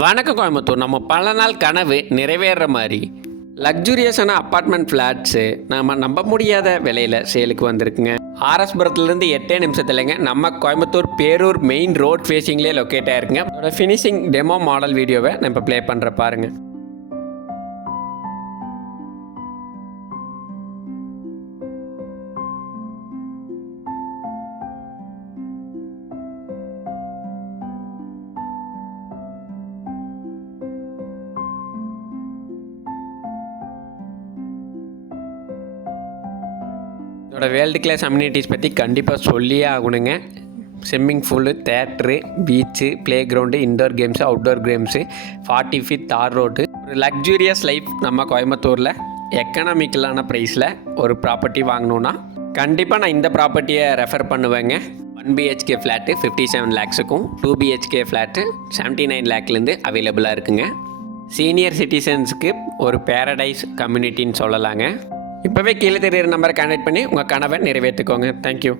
வணக்கம் கோயம்புத்தூர். நம்ம பல நாள் கனவு நிறைவேற மாதிரி. லக்ஸுரியஸான அப்பார்ட்மெண்ட் ஃப்ளாட்ஸு நம்ம நம்ப முடியாத விலையில் சேலுக்கு வந்திருக்குங்க. ஆர்எஸ்புரத்துலேருந்து எட்டே நிமிஷத்துலங்க நம்ம கோயம்புத்தூர் பேரூர் மெயின் ரோட் ஃபேஸிங்லேயே லொக்கேட் ஆயிருக்குங்க. அதோட ஃபினிஷிங் டெமோ மாடல் வீடியோவை நம்ம ப்ளே பண்ணுற பாருங்கள் இதோட வேர்ல்டு கிளாஸ் அம்யூனிட்டிஸ் பற்றி கண்டிப்பாக சொல்லியே ஆகணுங்க. Swimming pool theatre beach play ground indoor games outdoor games forty feet tar road ஒரு லக்ஸூரியஸ் லைஃப் நம்ம கோயம்புத்தூரில் எக்கனாமிக்கலான ப்ரைஸில் ஒரு ப்ராப்பர்ட்டி வாங்கணுன்னா கண்டிப்பாக நான் இந்த ப்ராப்பர்ட்டியை ரெஃபர் பண்ணுவேங்க. One BHK flat fifty seven லேக்ஸுக்கும் two BHK flat seventy nine லேக்லேருந்து அவைலபிளாக இருக்குங்க. சீனியர் சிட்டிசன்ஸுக்கு ஒரு பேரடைஸ் கம்யூனிட்டின்னு சொல்லலாங்க. இப்போவே கீழே தெரியுற நம்பரை கனெக்ட் பண்ணி உங்கள் கனவை நிறைவேற்றிக்கோங்க. தேங்க்யூ